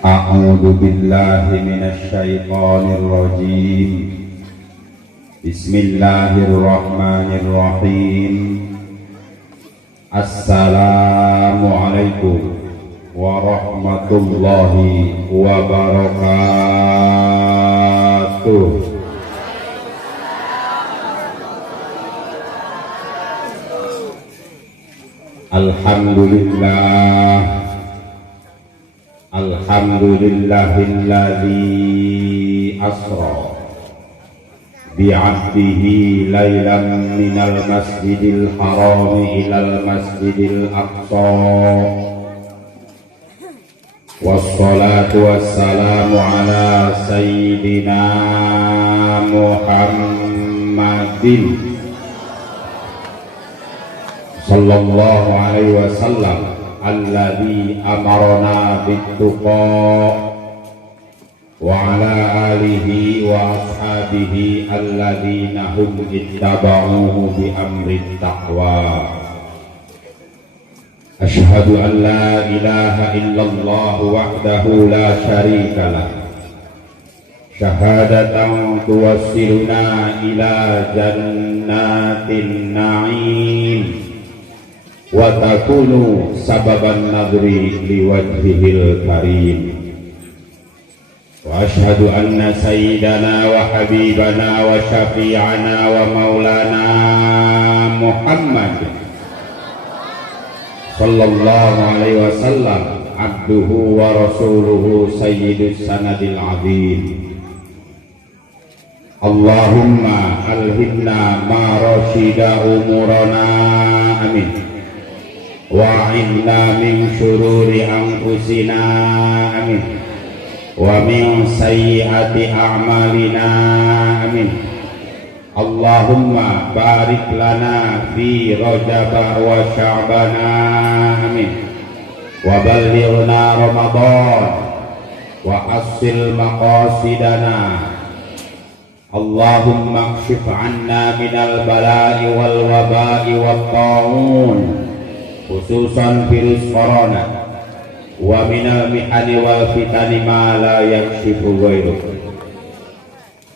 A'udzu billahi minasyaitonir rajim. Bismillahirrahmanirrahim. Assalamualaikum warahmatullahi wabarakatuh. Alhamdulillah. Alhamdulillahilladzi asra bi'abdihi laylan minal masjidil haram ilal masjidil aqsa. Wassalatu wassalamu ala sayyidina Muhammadin sallallahu alaihi wasallam alladzi amarna bittuqa wa ala alihi wa ashabihi alladzina hum ittaba'uhu bi amri taqwa. Asyhadu an la ilaha illallah wahdahu la syarika lah, syahadatan tuwassiluna ila jannatin na'im wa takunu sababan nadri liwajhihil karim. Wa ashhadu anna sayyidana wa habibana wa syafi'ana wa maulana Muhammad sallallahu alaihi wasallam abduhu wa rasuluhu sayyidus sanadil azim. Allahumma alhimna ma rasyida umurana, amin. Wa'inna min syururi anfusina, amin. Wa min sayyiati a'malina, amin. Allahumma barik lana fi Rajab wa Sya'bana, amin. Wa ballighna Ramadan wa hasil maqasidana. Allahumma kshif 'anna minal bala'i wal waba'i wat ta'un, khususan virus corona, wa minal mihani wal fitani ma la yakshifu ghairuh.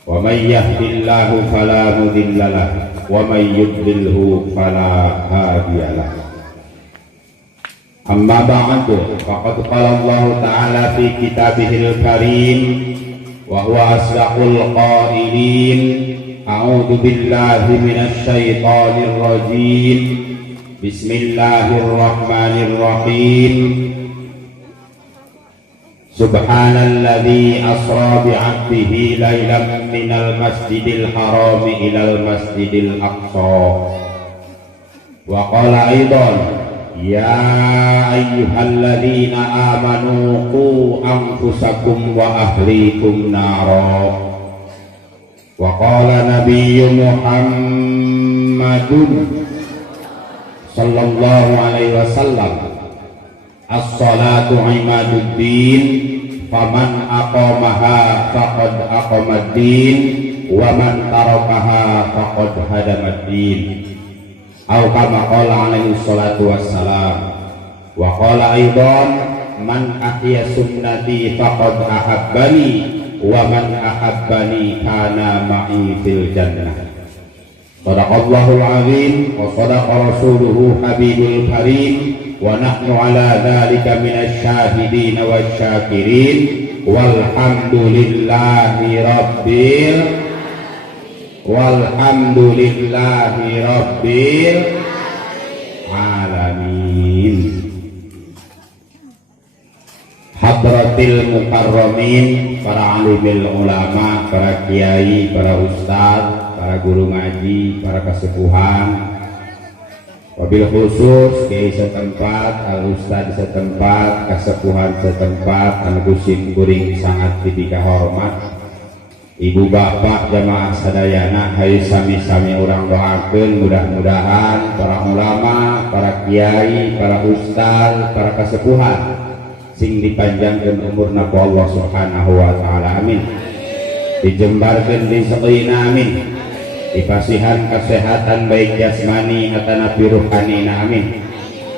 Wa may yahdihillahu fala mudilla lahu wa may yudlilhu fala hadiyalah. Amma ba'du, faqad qala Allah ta'ala fi kitabihil karim wa huwa asdaqul qailin. A'udzu billahi minasy syaithanir rajim. Bismillahirrahmanirrahim. Subhanalladzi asra bi'abdihi laylan minal masjidil haram ilal masjidil aqsa. Wa qala aidan, ya ayyuhalladzina amanu qu anfusakum wa ahlikum nara. Wa qala nabiyyu Muhammadun sallallahu alaihi wasallam, as-salatu imaduddin, faman aqamaha faqad aqamaddin wa man tarakaha faqad hadamaddin. Atau kama qala alaihi salatu wassalam. Wa qala aidan, man ahya sunnati faqad ahabbani wa man ahabbani kana ma'i fil jannah. Sadaqallahul azim wa sadaqa rasuluhu habibul karim wa nahnu ala dhalika minasy syahidin wasyakirin walhamdulillahi rabbil alamin. Hadratil mukarramin, para alimil ulama, para kiai, para ustadz, para guru ngaji, para kesepuhan, wabil khusus kiai setempat, al ustad setempat, kesepuhan setempat, anu kusim kuring sangat dipika hormat, ibu bapak jamaah sadayana, hayu sami-sami urang doakeun mudah-mudahan para ulama, para kiai, para ustad, para kesepuhan sing dipanjangkeun umurna ku Allah Subhanahu wa taala, amin. Dijembarkeun rizqina, amin. Dipasihan kesehatan baik jasmani atanapi ruhanina, amin.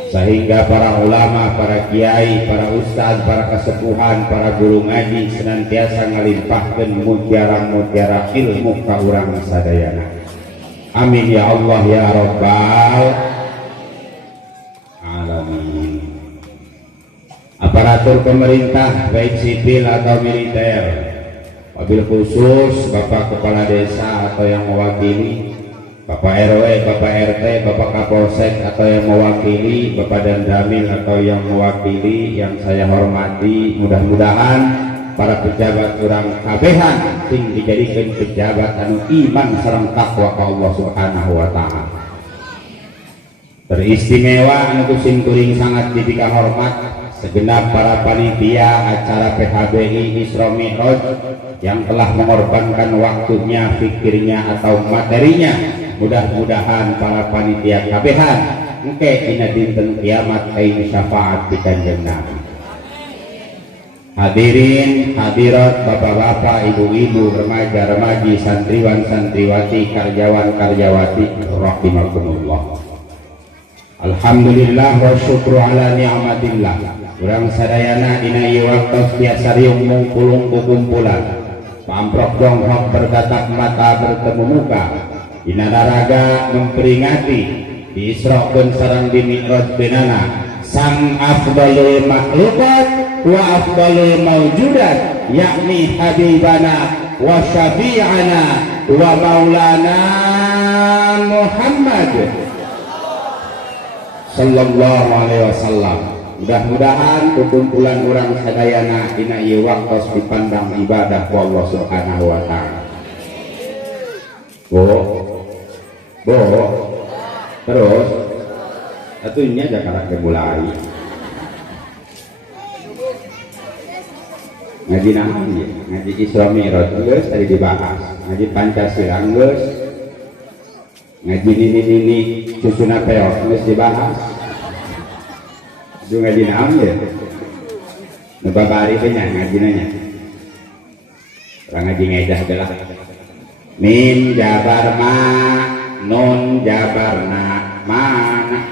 sehingga para ulama, para kiai, para ustaz, para kesepuhan, para guru ngaji senantiasa ngalimpahkeun mutiara-mutiara ilmu ka urang sadayana. Amin ya Allah ya rabbal alamin. Aparatur pemerintah baik sipil atau militer, wabil khusus Bapak Kepala Desa atau yang mewakili, Bapak RW, Bapak RT, Bapak Kapolsek atau yang mewakili, Bapak Dandamil atau yang mewakili, yang saya hormati, mudah-mudahan para pejabat kurang kabehan sing dijadikan pejabat anu iman sareng takwa ka Allah Subhanahu wa taala. Teristimewa anu kuring kuring sangat dipika hormat segenap para panitia acara PHBI Isra Mi'raj yang telah mengorbankan waktunya, pikirnya atau materinya. Mudah-mudahan para panitia kabehan engke dina dinten kiamat aing syafaat di Kanjeng Nabi. Hadirin hadirat bapak-bapak, ibu-ibu, remaja-remaji, santriwan santriwati, karyawan karyawati rahimakumullah. Alhamdulillah wa syukru ala ni'matillah. Urang sadayana dina ieu waktos tiasa riung mungkulung kukumpulan. Pamprok jonghok bertatap mata bertemu muka. Dina naraga memperingati diisrokeun sareng di mi'raj benana sang afdalul makhlukat wa afdalul mawjudat, yakni habibana wa syafi'ana wa maulana Muhammad sallallahu alaihi wasallam. Mudah-mudahan kumpulan orang sadayana dina ieu waktos dipandang ibadah ku Allah Subhanahu wa taala. Terus atunya Jakarta mulai ngaji naon ya, ngaji Isra Mi'raj geus tadi dibahas, ngaji Pancasila geus, ngaji nini susuna peok geus dibahas. Ju ngaji naon ya, nu babari teh ngaji nanya orang ngaji ngedah gelah min jabar ma nun jabar na mana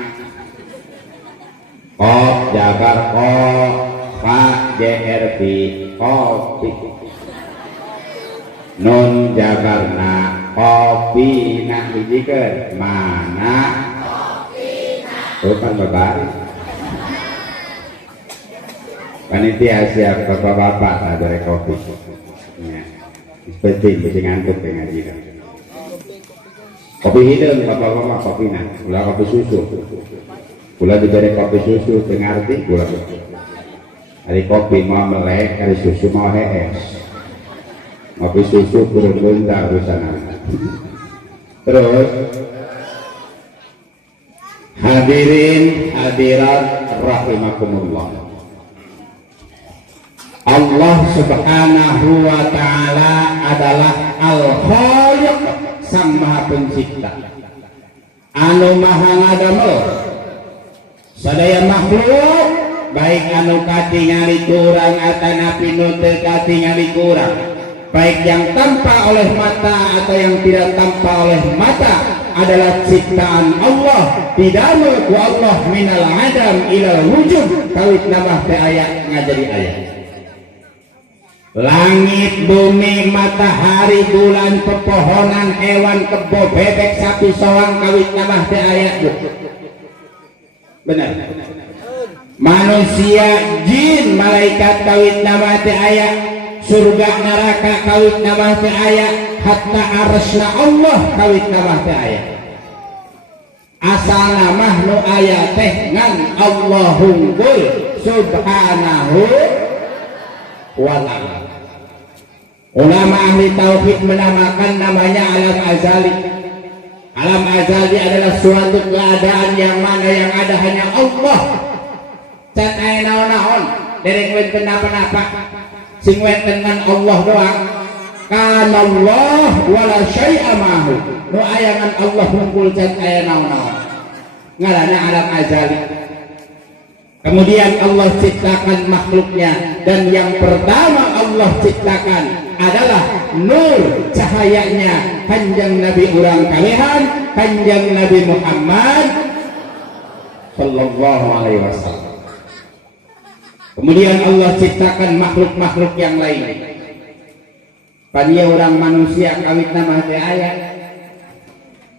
kop jabar ko fa jrt kopi nun jabar na kopi na hijikeun mana kopi na bukan babari panitia siap bapak-bapak lah dari kopi ya. Penting mesti ngantuk dengan ngaji. Kopi hidung bapak-bapak kopi nah, ulah kopi susu. Ulah diberi kopi susu tengarti ulah. Hari kopi mau melek, hari susu mau hees. Kopi susu kurang gonta urusan. Terus hadirin hadirat rahimakumullah. Allah Subhanahu wa ta'ala adalah Al-Khaliq, Sang Maha Pencipta anu maha ngadamel sadaya makhluk, baik anu katingali kurang atanapi nu teu katingali kurang, baik yang tampak oleh mata atau yang tidak tampak oleh mata, adalah ciptaan Allah. Didamel ku Allah minal adam ilal wujud, kawit nambah teh aya ngajadi aya. Langit, bumi, matahari, bulan, pepohonan, hewan, kebo, bebek, sapi, soang, kawit namah teh aya. Benar. Manusia, jin, malaikat, kawit namah teh aya. Surga, neraka, kawit namah teh aya. Hatta arsy Allah, kawit namah teh aya. Asal namah nu aya teh ngan Allahum qul subhanahu wa ta'ala. Ulama ahli tauhid menamakan namanya alam azali. Alam azali adalah suatu keadaan yang mana yang ada hanya Allah. Can aya naon-naon, derek wenten napa-napa. Sing wenten ngan Allah doang. Kana Allah wala syai'a ma'hu. Nu aya ngan Allah hungkul can aya naon-naon. Ngaranna alam azali. Kemudian Allah ciptakan makhluknya, dan yang pertama Allah ciptakan adalah nur, cahayanya kanjeng Nabi urang kawehan, kanjeng Nabi Muhammad sallallahu alaihi wasallam. Kemudian Allah ciptakan makhluk-makhluk yang lain. Pania orang manusia kawit nama teh aya.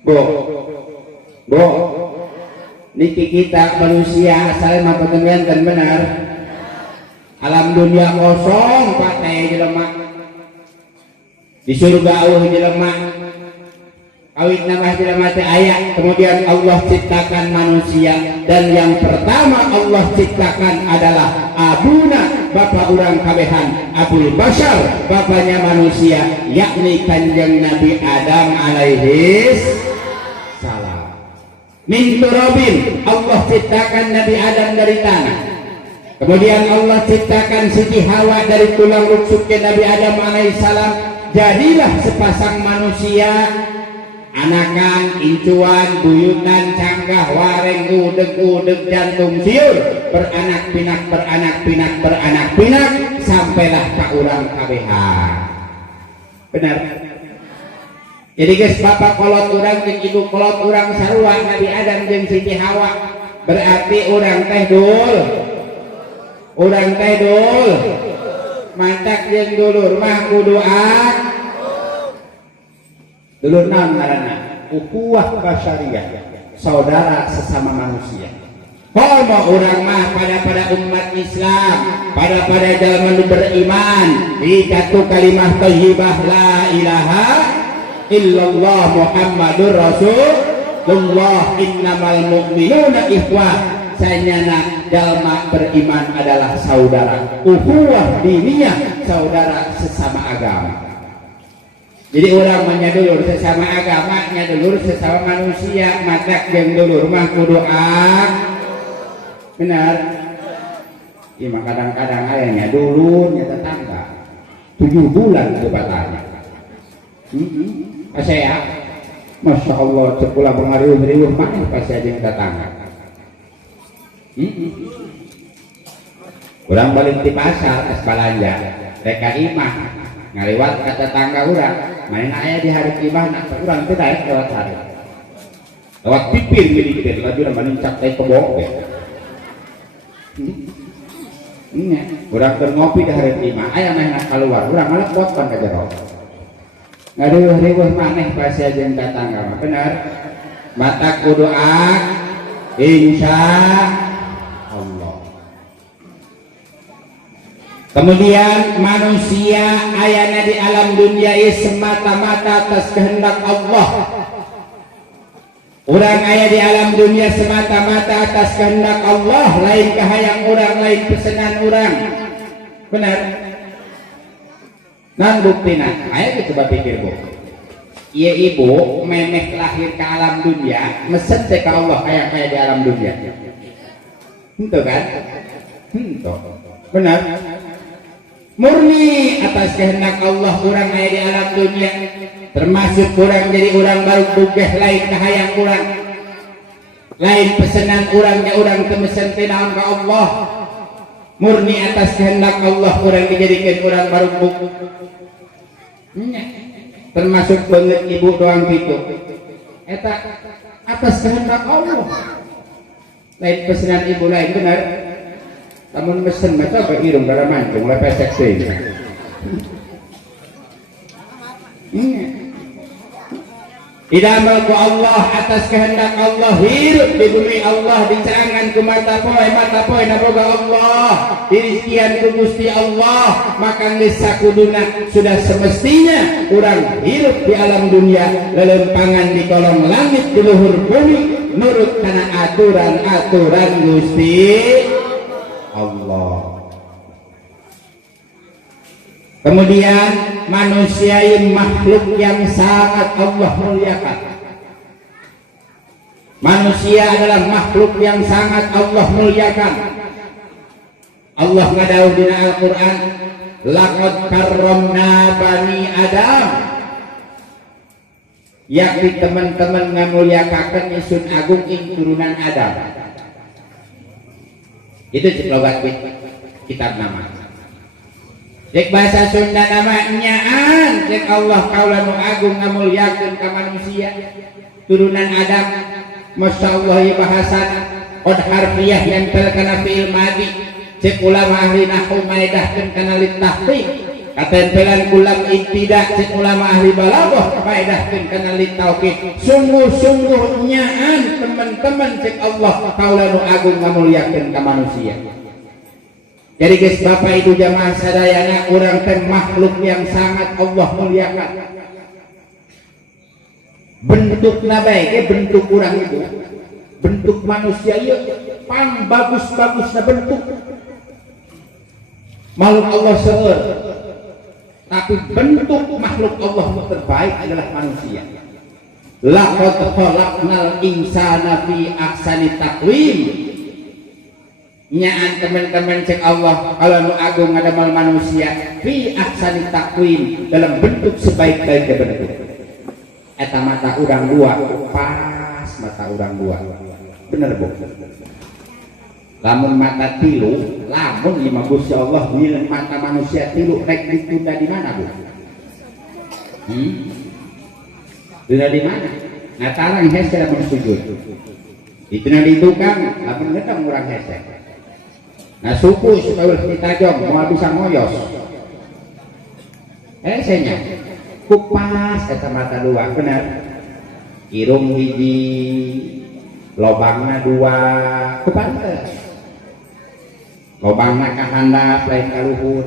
Bo. Niki kita manusia asal mah dan benar. Alam dunia kosong Pak teh jelema. Di surga Allah jelema. Kawit nama jelema teh aya. Kemudian Allah ciptakan manusia dan yang pertama Allah ciptakan adalah abuna bapak orang kabehan Abul Bashar, bapaknya manusia, yakni kanjeng Nabi Adam alaihi salam. Min turabin, Allah ciptakan Nabi Adam dari tanah. Kemudian Allah ciptakan Siti Hawa dari tulang rusuknya Nabi Adam alaihissalam. Jadilah sepasang manusia, anakan, incuan, buyutan, canggah, wareng, udeg, jantung siur, beranak pinak, sampailah ka urang kabehan. Benar. Jadi guys, bapak kolot urang jeung ibu kolot urang sarua Nabi Adam jeung Siti Hawa. Berarti urang teh dul. Mantak jeung dulur mah kudu dulur naon ngaranna? Ukhuwah basyariyah, saudara sesama manusia. Kalau orang mah pada umat Islam, pada jalan beriman di satu kalimat thayyibah la ilaha illallah Muhammadur Rasulullah innamal mu'minuna ikhwah. Sanyana jalma beriman adalah saudara, ukhuwah diniyah, saudara sesama agama. Jadi orang menyadulur sesama agama, nyadulur sesama manusia, matak jeung dulur mah kudu benar. Ya mah kadang-kadang ayahnya dulurnya tetangga 7 bulan kebatanya. Saya Masya Allah sekolah pengariuh-riuh mana pas aja yang tetangga. Orang balik di pasar es balanja TKI mah ngaliwat ke tetangga orang main ayah di hari imah orang itu naik lewat hari lewat pipir militer lagi orang menincak teh kebok ya. Ini orang ngopi di hari imah ayah main keluar orang malah potong ke jero ngaduh-riuh maneh pas aja yang tetangga mah benar mata kudu insya Allah. Kemudian manusia ayana di alam dunia ini semata-mata atas kehendak Allah. Orang ayah di alam dunia semata-mata atas kehendak Allah, lain kahayang orang, lain pesanan orang. Benar? Nan buktina, ayah coba pikir bu. Iya ibu memeh lahir ke alam dunia, mesen ke Allah kayak di alam dunia. Itu kan? Itu. Benar? Murni atas kehendak Allah orang ayah di alam dunia. Termasuk orang jadi orang baru bugeh lain kahayang orang. Lain pesanan orangnya orang temesen tenaun ke Allah. Murni atas kehendak Allah orang dijadikan orang baru bugeh. Termasuk banget ibu doang gitu. Eta atas kehendak Allah. Lain pesanan ibu lain benar. Namun mesen macam apa irung darah mancung lepes seksi. Idamal ku Allah atas kehendak Allah hidup di bumi Allah dicangan ke mata poe naboga Allah diriskian ku Gusti Allah maka nisakuduna sudah semestinya orang hidup di alam dunia lelempangan di kolong langit di luhur bumi nurut karena aturan Gusti Allah. Kemudian manusia ini makhluk yang sangat Allah muliakan. Manusia adalah makhluk yang sangat Allah muliakan. Allah ngadauh di Al-Quran, laqad karramna bani Adam. Yakni teman-teman ngamuliakaken isun agung ing turunan Adam. Itu logat kitab nama. Cek bahasa Sunda namanya cek Allah kaulah nu agung ngamuliakeun ka manusia turunan Adam. Masya Allah ya bahasa qad harfiyah yang terkena fi'il madhi cek ulama ahli nahwu maedahkeun kana lit tahqiq katempelan kulam ibtidah cek ulama ahli balaghah maedahkeun kana lit taukid sungguh-sungguh nyaan teman-teman cek Allah kaula nu agung ngamulyakeun ka manusia. Jadi guys, Bapak Ibu jamaah sadayana, urang teh makhluk yang sangat Allah muliakan. Bentukna bae bentuk urang itu, bentuk manusia ieu pang bagus-bagusna bentuk. Makhluk Allah seueur. Tapi bentuk makhluk Allah terbaik adalah manusia. Laqad khalaqnal insana fi ahsani taqwim. Nyaan teman-teman cek Allah kalau nu agung ngadamal manusia fi ahsani taqwim dalam bentuk sebaik-baiknya bentuk. Eta mata urang dua pas mata urang dua bener bu. Lamun mata tilu lamun lima Gusti Allah milih mata manusia tilu rek ditunda di mana bu? Ditunda di mana? Nah tarang hese lamun sujud. Ditunda di tukang lamun ngedang urang hese. Nah suku supaya kita jong mau bisa ngoyos esenya kupas kata mata dua benar irung hiji lobangna dua kupantes lobangna ka handap lain ka luhur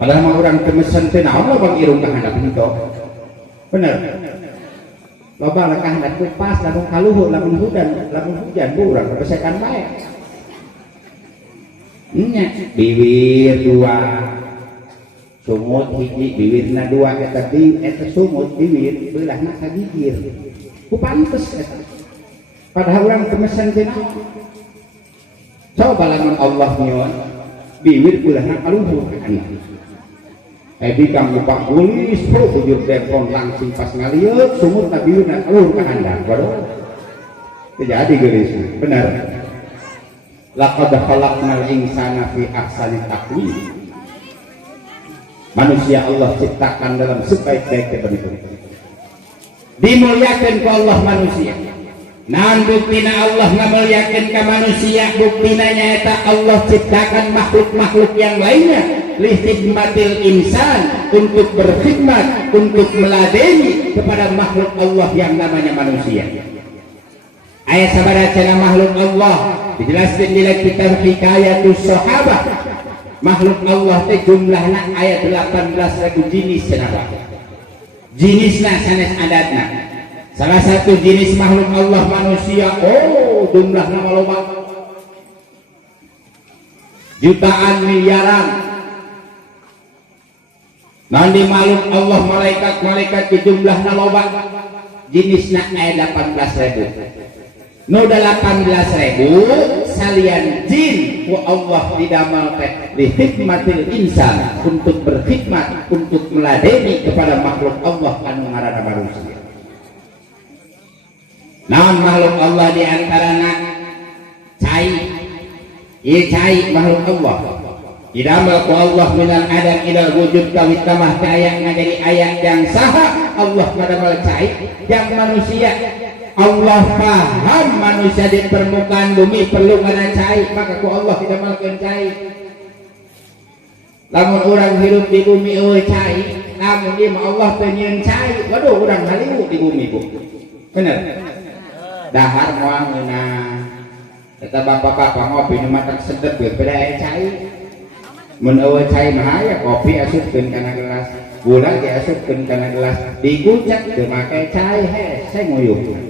padahal mah urang teu mesen teh naon lobang irung ka handap henteu bener lobang ka handap kupas lamun ka luhur lamun hujan urang besekan bae nya bibir dua sumut hiji bibirna dua eta sumut bibir beulahna ka bibir ku pantes eta padahal urang teu mesen teh coba lamun Allah nyuwun bibir beulahna ka luhur bikang lupa gulis bujur telepon langsung pas ngalieu sumut ka bibirna ka luhur ka handap baru terjadi geulis benar. Laqad khalaqnal insana fi ahsani taqwim. Manusia Allah ciptakan dalam sebaik-baiknya bentuk. Dimuliakan ke Allah manusia. Naon buktina Allah ngamuliakeun ka manusia? Buktina nyaeta Allah ciptakan makhluk-makhluk yang lainnya li khidmatil insan, untuk berkhidmat, untuk meladeni kepada makhluk Allah yang namanya manusia. Ayat sabaraha cenah makhluk Allah dijelaskan di kitab Hikayatus Sahabah. Makhluk Allah teh jumlahna aya 18.000 jenis cenah. Jenisna sanes adatna. Salah satu jenis makhluk Allah manusia, jumlahna loba. Jutaan miliaran. Nanti makhluk Allah malaikat ke jumlahna loba. Jenisna aya 18.000. No 18.000 salian jin ku Allah didamel teh li khidmatil insan, untuk berkhidmat, untuk meladeni kepada makhluk Allah anu ngaranna manusia. Naon makhluk Allah di antarana cai. Ieu cai makhluk Allah. Didamel ku Allah minal adam ilal wujud kawit kamah aya ngajadi aya yang saha Allah ngadamel cai yang manusia. Allah paham manusia di permukaan bumi perlu kana cai, maka ku Allah didamelkeun cai. Lamun urang hirup di bumi cai, namun ieu Allah teu nyieun cai, waduh urang haliwuh di bumi bu. Bener. Dahar moal ngeunah. Eta bapak-bapak ngopi nu matak sedep ge beda aya cai. Mun eueuh cai mah aya kopi asupkeun kana gelas, gula ge asupkeun kana gelas, digucak teu make cai hese nguyuh.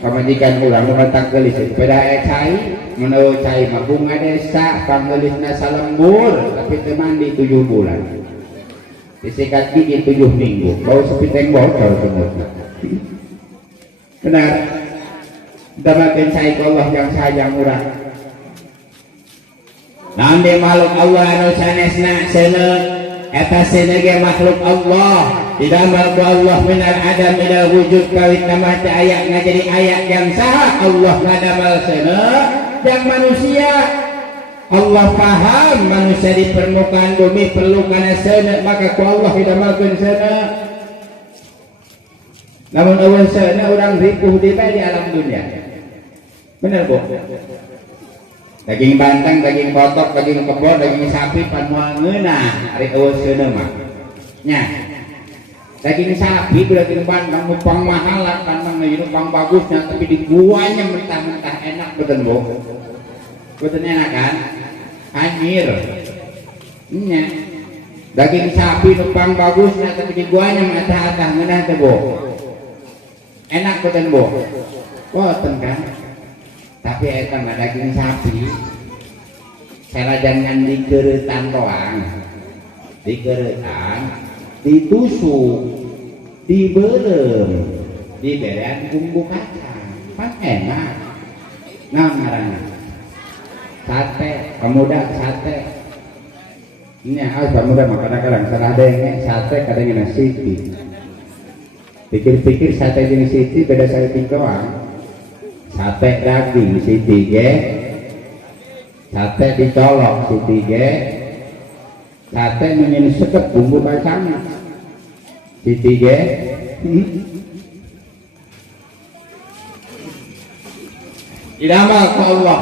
Pamajikan urang matak geulis beda aya cai, mun eueuh cai mah bunga desa pangeulisna salembur tapi teu mandi 7 bulan. Disikat gigi 7 minggu, bau sepiteng bocor semutna. Benar. Damelkeun cai ku Allah yang sayang urang. Naon di makhluk Allah anu sanesna seuneu eta seuneu ge makhluk Allah. Didamel ku Allah minal adam ila wujud kawit nama teh aya ngajadi aya yang saha Allah ngadamel seuneu yang manusia. Allah paham manusia di permukaan bumi perlu kana seuneu, maka ku Allah didamelkeun seuneu. Namun awal sana orang ripuh di alam dunia. Benar bu? Daging banteng, daging kotok, daging kebo, daging sapi pan moal ngeunah ari awal sana mah. Nya. Daging sapi daging banteng mupang mahal lah pan mah bagusnya tapi di guanya mentah-mentah enak betul bu. Betul enak kan? Anjir. Nya. Daging sapi numpang bagusnya tapi di guanya mentah-mentah ngeunah teh bu. Enak betul bu, boten kan? Tapi eta mah daging sapi, saya jangan dikeretan doang, dikeretan, ditusuk, diberem, diberian bumbu kacang, pas enak. Nah ngaranna sate, pemuda sate. Ini harus pemuda makan kadang salah denge sate kadang nasi. Pikir-pikir sate jenis siti beda sate doang. Sate daging siti ge, sate dicolok siti ge, sate menyen sekep bumbu kacang siti ge. Diramal ke Allah,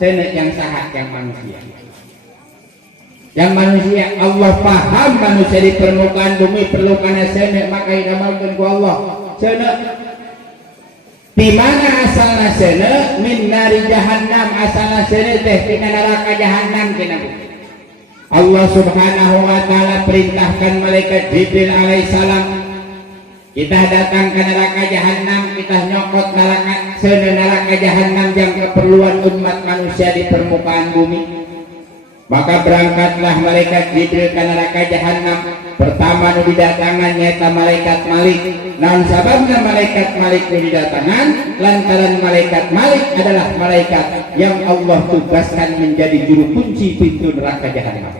senek yang sahat yang manusia. Yang manusia Allah paham manusia di permukaan bumi perlu karena senek maka diramalkan ku Allah senek di mana asalnya senek min nari jahannam asalnya senek teh tina neraka jahannam kena Allah subhanahu wa ta'ala perintahkan malaikat Jibril alaihissalam kita datang ke neraka jahannam kita nyokot neraka senek neraka jahannam yang keperluan umat manusia di permukaan bumi. Maka berangkatlah malaikat Jibril ke neraka jahanam. Pertama nu didatangan nyata malaikat Malik. Naon sababna malaikat Malik nu didatangan? Lantaran malaikat Malik adalah malaikat yang Allah tugaskan menjadi juru kunci pintu neraka jahanam.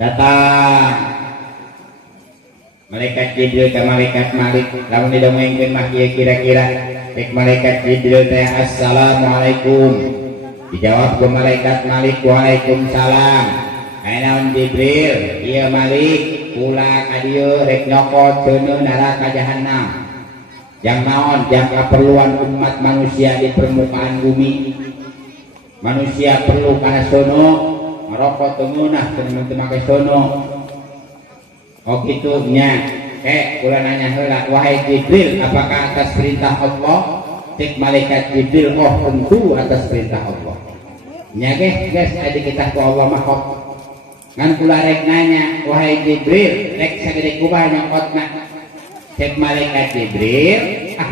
Datang malaikat Jibril ke malaikat Malik. Lamun didongengkeun mah kira-kira cek malaikat Jibril teh assalamualaikum. Dijawab ke malaikat Malik waalaikumsalam. Ayeuna Jibril ieu Malik ulah ka dieu rek nyokot ceuneuh neraka jahanam. Yang naon yang keperluan umat manusia di permukaan bumi. Manusia perlu kana sono ngarokot teu ngeunah teu make sono. Oh kitu nya. Kula nanya heula wahai Jibril apakah atas perintah Allah? Cek malaikat Jibril oh tentu atas perintah Allah. Nya guys adi kita ku Allah mahok. Ngan kula rek nanya wahai Jibril rek sagede kumaha nyokotna. Cek malaikat Jibril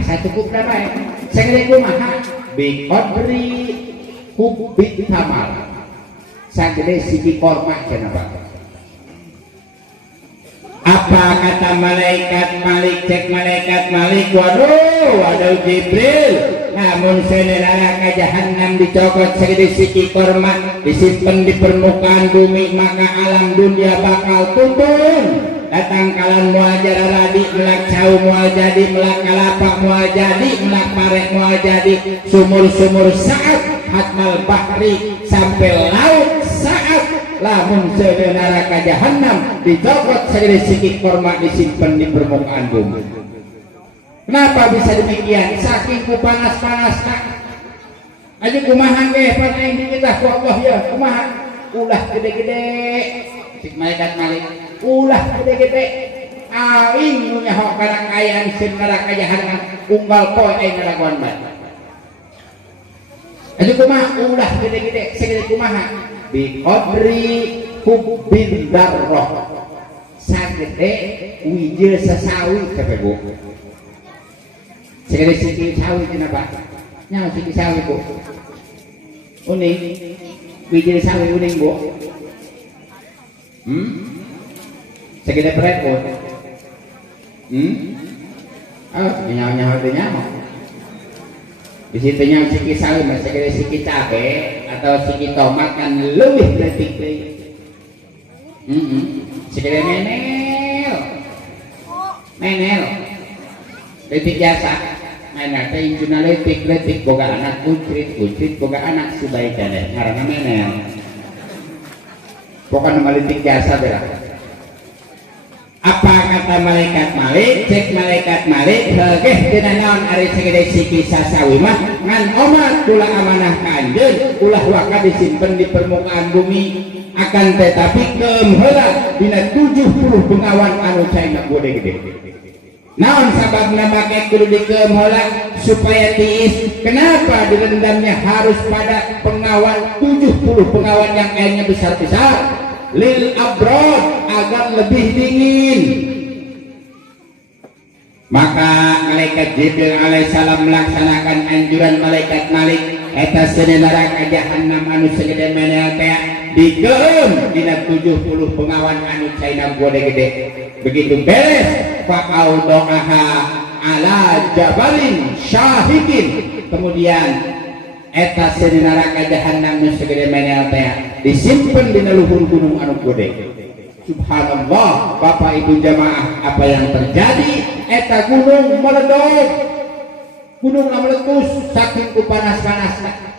satupupna bae. Sagede kumaha bi qadri hubbit tamal. Sagede siji korma cenah Pak. Apa kata malaikat Malik cek malaikat Malik waduh Jibril namun sene neraka jahanam dicokot segede siki korma disimpan di permukaan bumi maka alam dunia bakal turun datang kalan mual jararadi melak cau mual jadi melak kalapa mual jadi melak parek mual jadi sumur-sumur saat hatmal bahri sampai laut saat lamun sene neraka jahanam dicokot segede siki korma disimpan di permukaan bumi. Kenapa bisa demikian? Saking ku panas-panasna. Aja kumaha ge pan aing dititah ku Allah ya, kumaha? Ulah gede-gede. Cik malaikat Malik, ulah gede-gede. Aing nu nyaho kana kaayaan sieun neraka jahanam unggal poe aing ngaragoan bae. Aja kumaha? Ulah gede-gede, segede kumaha? Bi qadri hubbil darrah. Sagede wijeu sasawi kabeh Bu. Segede siki sawi kenapa? Nya siki sawi Bu. Uning, biji sawi uning Bu. Segede peret Bu. Nyawa-nyawa teh nyawa. Di situ nya siki sawi mah segede siki cabe atau siki tomat kan leuwih leutik deui. Segede menel. Menel. Leutik jasa. Main teh injuna letik boga anak kuncrit boga anak subaida deh ngaranna menel. Pokoknya mah letik jasa teh lah. Apa kata malaikat Malik? Cek malaikat Malik, hegeh tina naon ari sagede siki sasawi mah ngan omat kula amanah ka anjeun ulah waka disimpen di permukaan bumi, akan tetapi keum heula dina 70 bengawan anu caina gede-gede. Naon sababna make kudu dikeum heula supaya tiis? Kenapa direndamnya harus pada pengawan 70 pengawan yang airnya besar-besar? Lil abrod, agar lebih dingin. Maka malaikat Jibril alaihissalam melaksanakan anjuran malaikat Malik eta seni neraka jahanam anu segede menel teh dikeum dina 70 pengawan anu caina gede-gede. Begitu beres fa'au do'aha ala jabalin syahikin, kemudian eta seni neraka jahanam nu segede menel teh disimpan di luhur gunung anu gede. Subhanallah, Bapak Ibu jamaah, apa yang terjadi? Eta gunung meledok, gunung meletus saking panas-panasna.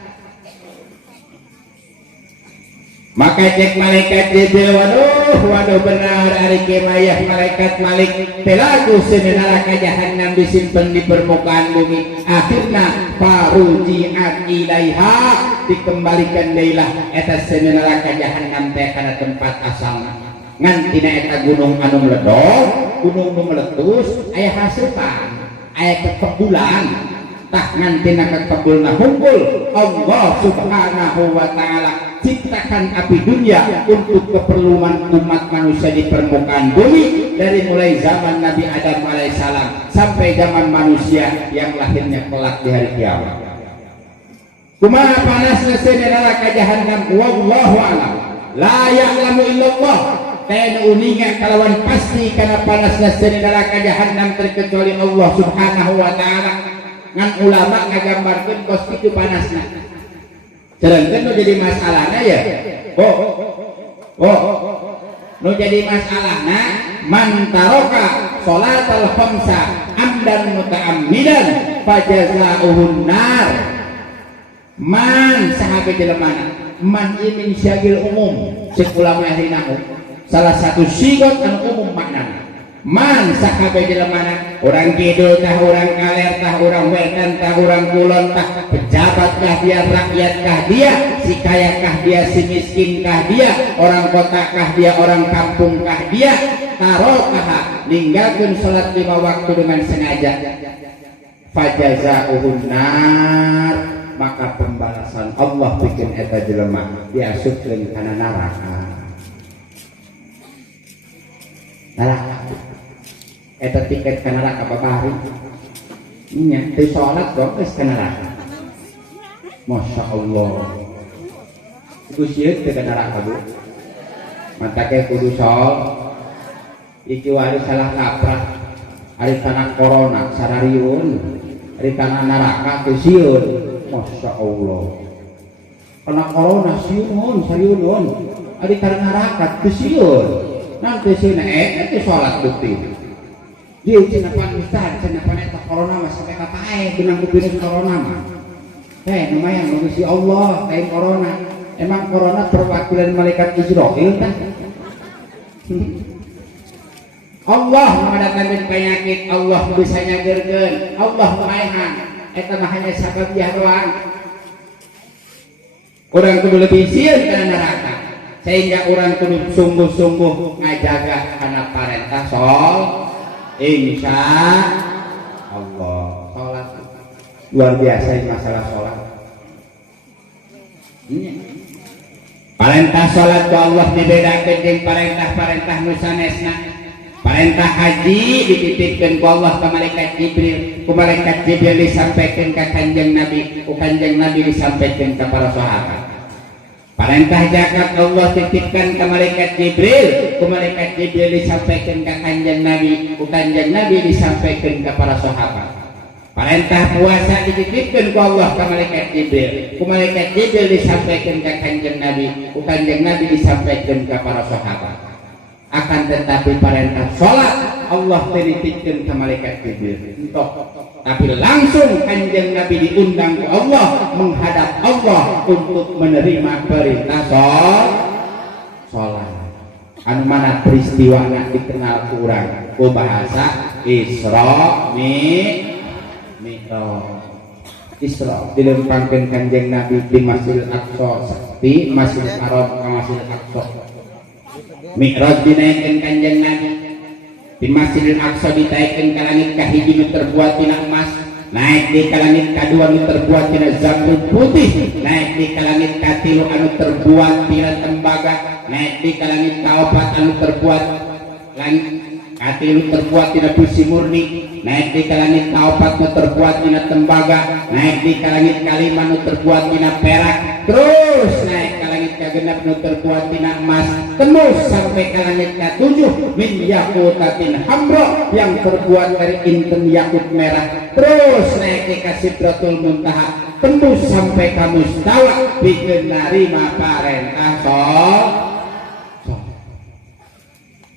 Maka cek malaikat Jibril, waduh benar ari kemayah malaikat Malik telagu seni neraka jahanam disimpan di permukaan bumi. Akhirnya faruji'at ilaiha, dikembalikan deilah eta seni neraka jahanam teh kana tempat asalna. Ngan tina eta gunung anu meledok, gunung nu meletus aya hasutan, aya kekebulan. Tah ngan tina kekebulna hungkul Allah Subhanahu wa taala ciptakan api dunia untuk keperluan umat manusia di permukaan bumi, dari mulai zaman Nabi Adam alaihissalam sampai zaman manusia yang lahirnya kelak di hari kiamat. Kumaha panasna seni neraka jahanam wallahu a'lam. La ya'lamu illallah. Ten uninga kalawan pasti karena panasna seni neraka jahanam terkecuali Allah Subhanahu wa taala. Ngan ulama ngagambarkeun kos kitu panasna. Sedangkan nu jadi masalahnya ya, nu jadi masalahnya man taroka sholatal khamsa amdan muta'ammidan fajaza'uhun nar. Man sahabat jelemana, man ini syagil umum, cek ulama ahlinahu salah satu sigot anu umum maknana. Man sahabat jelemana, orang kidul tah, orang kaler tah, orang wetan tah, orang kulon tah, pejabat kah dia, rakyat kah dia, si kaya kah dia, si miskin kah dia, orang kota kah dia, orang kampung kah dia, tarokah ninggalkan sholat 5 waktu dengan sengaja, fajaza'uhun nar, maka pembalasan Allah bikin eta jelema diasupkeun kana neraka. Eta tiket ka neraka babari nya teu salat kok geus ka neraka. Masya Allah, kudu sieun teu ka neraka Bu, mata ke kudu sol iki wari salah kaprah ari kana corona sarariun, ari kana neraka teu sieun. Masya Allah, kana corona sieun sariun, ari kana neraka teu sieun. Nanti sieun teu salat bukti dia cenapan ustad, cenapan eta corona mah sampai kapae benang virus corona mah. Lumayan manusi Allah kain corona. Emang corona perwakilan malaikat Israil tah. Allah mengadatkan penyakit, Allah bisa nyageurkeun, Allah maehan. Eta mah hanya sababiah doang. Orang kudu lebih sieun kana neraka, sehingga orang kudu sungguh-sungguh ngajaga kana parentah insya Allah. Sholat luar biasa masalah sholat. Parentah sholat ke Allah dibedakan dengan parentah nu sanesna. Parentah haji dititipkan ke Allah ke malaikat Jibril, ke malaikat Jibril disampaikan ke kanjeng Nabi, ke kanjeng Nabi disampaikan ke para sahabat. Parentah zakat Allah titipkan ke malaikat Jibril, ke malaikat Jibril disampaikan ke kanjeng Nabi, ke kanjeng Nabi disampaikan ke para sahabat. Parentah puasa dititipkan ke Allah ke malaikat Jibril, ke malaikat Jibril disampaikan ke kanjeng Nabi, ke kanjeng Nabi disampaikan ke para sahabat. Akan tetapi parentah sholat Allah titipkan ke malaikat Jibril, tapi langsung kanjeng Nabi diundang ke Allah, menghadap Allah untuk menerima perintah sholat. anu mana peristiwa na dikenal kurang ku bahasa Isra Mi'raj. Isra dilempangkeun Kanjeng Nabi di Masjidil Aqsa di Masjidil Haram ka Masjidil Aqsa. Mi'raj dinaikkeun Kanjeng Nabi di Masjidil Aqsa ditaikkeun ka langit ka hiji nu terbuat tina emas, naik di ka langit kadua nu terbuat tina zamrud putih, naik di ka langit katilu anu terbuat tina tembaga, naik di ka langit kaopat anu terbuat langit katilu terbuat tina besi murni, naik di ka langit kaopat nu terbuat tina tembaga, naik di ka langit kalima nu terbuat tina perak, terus naik ka langit kagenep nu terbuat tina emas, tembus sampai ka langit ka-7 min yakutatin hamra yang terbuat dari inten yakut merah, terus naik ke Sidratul Muntaha, tembus sampai ka Mustawa bikin narima parentah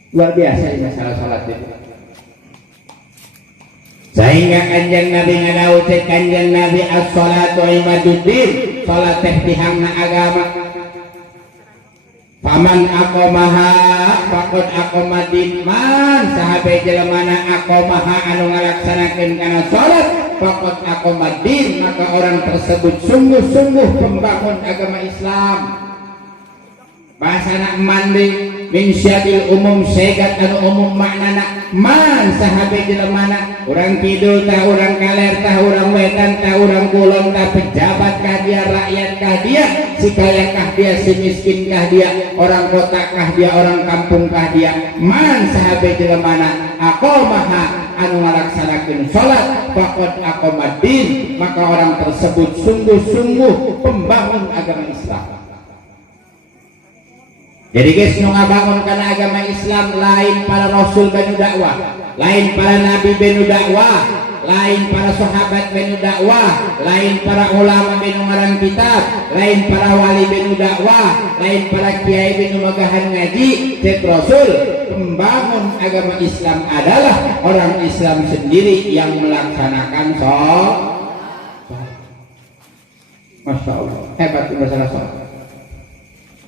luar biasa ini masalah salat itu. Sehingga Kanjeng Nabi ngadawu teh Kanjeng Nabi as-salatu ibaduddin, salat teh tihangna agama. Paman aqomaha faqad aqomadin, man sahabe jelema aqomaha anu ngalaksanakeun kana salat faqad aqomadin, maka orang tersebut sungguh-sungguh pembangun agama Islam. Bahasana mandi min syadil umum segat anu umum maknana man sahabe jelemana urang kidul tah urang kaler tah urang wetan tah urang kulon tah pejabat kah dia rakyat kah dia si kaya kah dia si miskin kah dia orang kota kah dia orang kampung kah dia man sahabe jelemana aqomaha anu ngalaksanakeun salat faqad aqomadin, maka orang tersebut sungguh-sungguh pembangun agama Islam. Jadi guys, nu ngabangun kana agama Islam lain para rasul benu dakwah, lain para nabi benu dakwah, lain para sahabat benu dakwah, lain para ulama benu ngarang kitab, lain para wali benu dakwah, lain para kiai benu magahan ngaji, cek rasul. Pembangun agama Islam adalah orang Islam sendiri yang melaksanakan sholat. Masya Allah, hebat masalah sholat.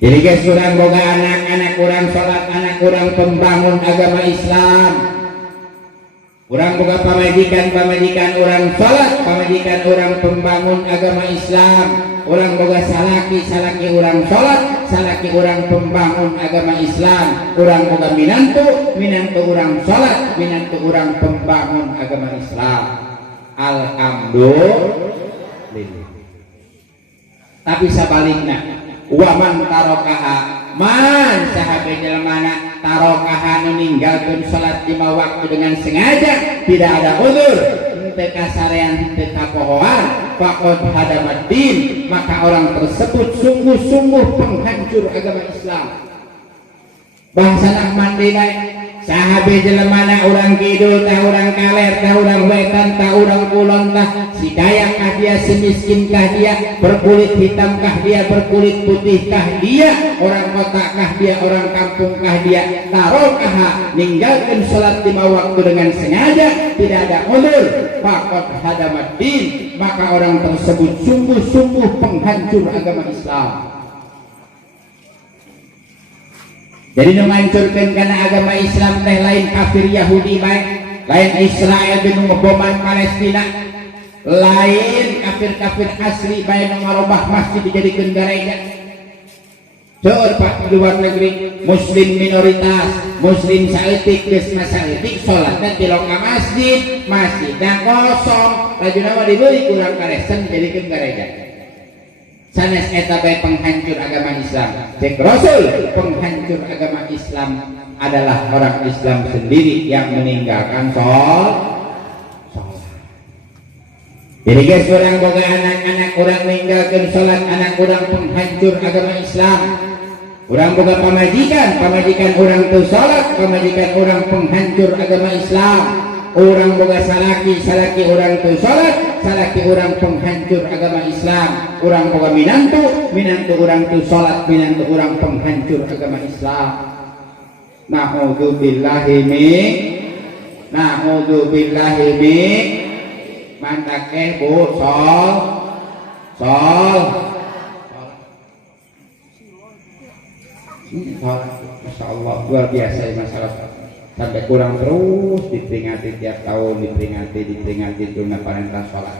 Jadi guys, kurang boga anak kurang sholat, anak kurang pembangun agama Islam. Kurang boga pamajikan orang sholat, pamajikan orang pembangun agama Islam. Kurang boga salaki orang sholat, salaki orang pembangun agama Islam. Kurang boga minantu orang sholat, minantu orang pembangun agama Islam. Alhamdulillah. Tapi sebaliknya, waman tarokaha man sahabe jelemana tarokaha meninggalkan salat 5 waktu dengan sengaja, tidak ada uzur, henteu kasarean henteu kapohoan, faqad hadamaddin, maka orang tersebut sungguh-sungguh penghancur agama Islam. Bangsa mandi baik sahabe jelemana orang kidul tah orang kaler tah orang wetan tah orang kulon tah si kaya kah dia si miskin kah dia berkulit hitam kah dia berkulit putih kah dia orang kota kah dia orang kampung kah dia tarokaha ninggalkan sholat 5 waktu dengan sengaja, tidak ada uzur, faqad hadamaddin, maka orang tersebut sungguh-sungguh penghancur agama Islam. Jadi menghancurkan karena agama Islam teh lain kafir Yahudi baik, lain Israel benu ngeboman Palestina, lain kafir asli baik nu ngarobah masjid dijadikan gereja. Coba Pak di luar negeri muslim minoritas, muslim saeutik geus masaeutik salatna di loka masjid kosong, lajuna mah dibeli kurang karesen dijadikan gereja. Sanes eta bae penghancur agama Islam. Cek Rasul, penghancur agama Islam adalah orang Islam sendiri yang meninggalkan sholat. Jadi guys, orang boga anak orang meninggalkan sholat, anak orang penghancur agama Islam. Orang boga pamajikan orang tu sholat, pamajikan orang penghancur agama Islam. Orang boga salaki orang tu sholat, salaki orang penghancur agama Islam. Orang boga minantu orang tu sholat, minantu orang penghancur agama Islam. Na'udzubillahi min mantak bu sol Sholat, Masya Allah, luar biasa ya masalah. Sampai kurang terus diperingati tiap tahun, diperingati tuna parentah sholat.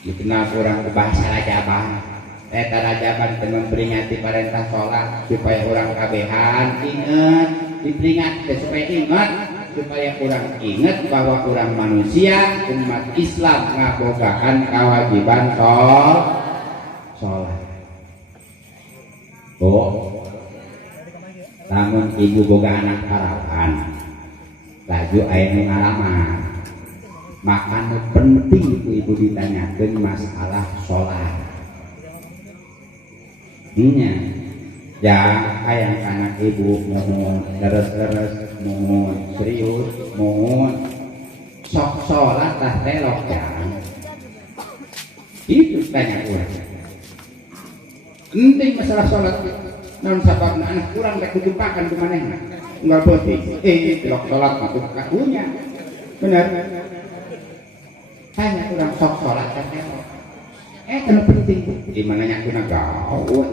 Dikenal kurang ke bahasa rajaban. Rajaban itu memperingati parentah sholat supaya orang kabehan ingat, diperingati supaya ingat, supaya kurang ingat bahwa kurang manusia umat Islam ngabogakan kewajiban sholat. Namun ibu boga anak harapan laju aya pengalaman maka penting ibu ditanyakan masalah sholat ininya ya ayang anak ibu mohon deres mohon serius mohon sok sholat tah telok jangan itu tanya orang penting masalah sholat non sabar anak kurang tak kujumpakan ke mana enggak boleh telok sholat masuk kakunya benar hanya kurang sok sholat saja kenapa penting di mana nyakuna gawat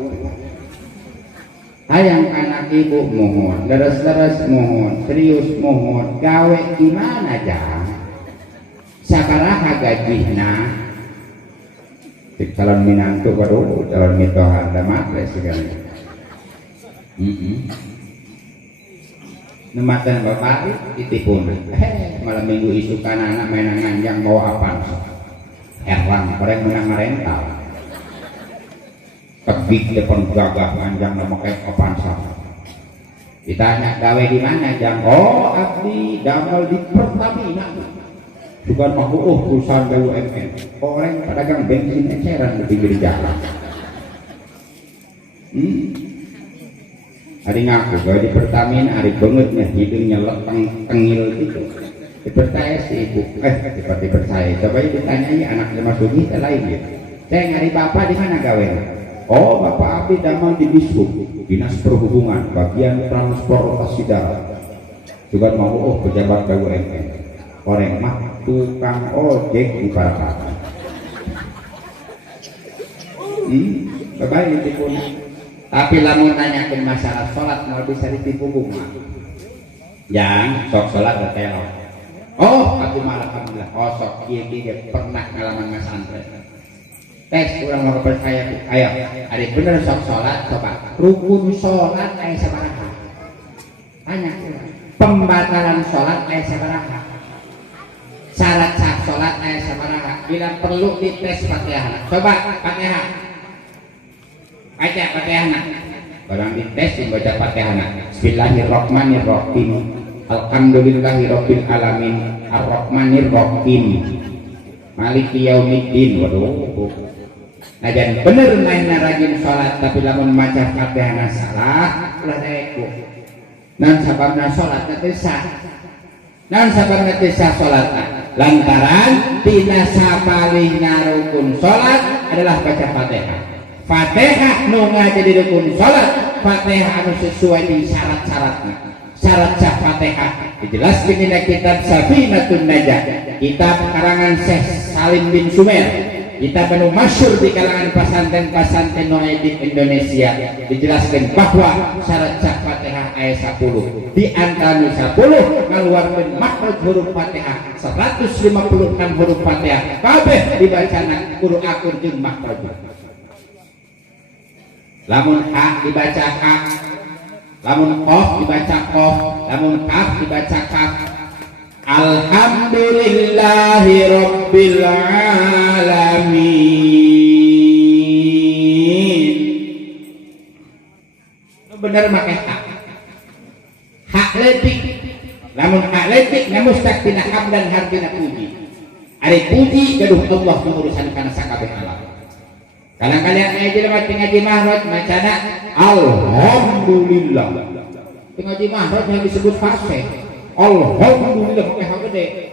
hayang anak ibu mohon deres mohon serius mohon gawe gimana jang sabaraha gajihna calon minantu baru calon mitohan dan matre segala Nematan bapak ditipun malam minggu isu anak mainan nganjang bawa apaan herang orang menang rental tebik depan gagah nganjang memakai apaan sama ditanya gawe di mana jang abdi damel di Pertamina bukan mau perusahaan BUMN orang pedagang bensin eceran di pinggir jalan hari ngaku gawe di Pertamina hari banget nih hidungnya tengil gitu dipercaya si ibu dipercaya coba ditanyai anaknya masuk kita lain gitu saya ngari bapak di mana gawe bapak abdi damel di Dishub dinas perhubungan bagian transportasi darat juga mau pejabat BUMN orang mah tukang ojek di Parapat bapak ini pun tapi lamun nanyakin masalah sholat mau bisa ditipu bunga yang sok sholat bertelok aku malah alhamdulillah sok kia pernah ngalaman mas Andre tes kurang mau percaya ayo ada bener sok sholat coba rukun sholat ayah sabaraha tanya pembatalan sholat ayah sabaraha syarat sah sholat ayah sabaraha bila perlu dites Fatihah coba Fatihah baca Fatihah barang dites membaca Fatihah Bismillahirrahmanirrahim Alhamdulillahirabbil alamin Arrahmanirrahim Maliki yaumiddin waduh najan bener main rajin sholat tapi lamun maca Fatihah salah ulah daeku nan sababna sholat teh sah nan sababna teh sah sholat lantaran tina sapalihna rukun sholat adalah baca Fatihah Fatihah nu jadi rukun salat Fatihah anu sesuai di syarat-syaratnya syarat sah Fatihah dijelaskan di kitab Safinatun Najah kitab karangan Syekh Salim bin Sumer kitab anu masyhur di kalangan pesantren di Indonesia dijelaskan bahwa syarat sah Fatihah ayat 10 di antara 10 ngaluarkeun makhraj huruf Fatihah 156 huruf Fatihah kabeh dibacana kudu akur jeung makhraj lamun ha dibaca ha lamun qaf dibaca qaf lamun kaf dibaca kaf alhamdulillahi rabbil alamin bener make ha letik lamun ha letik namustak tina hamdan hartina puji ari puji gaduh Allah mengurusan kana sakabeh alam kadang-kadang ngaji lewat ngaji mahraj macana alhamdulillah ngaji mahraj yang disebut fasih alhamdulillah pakai hak gede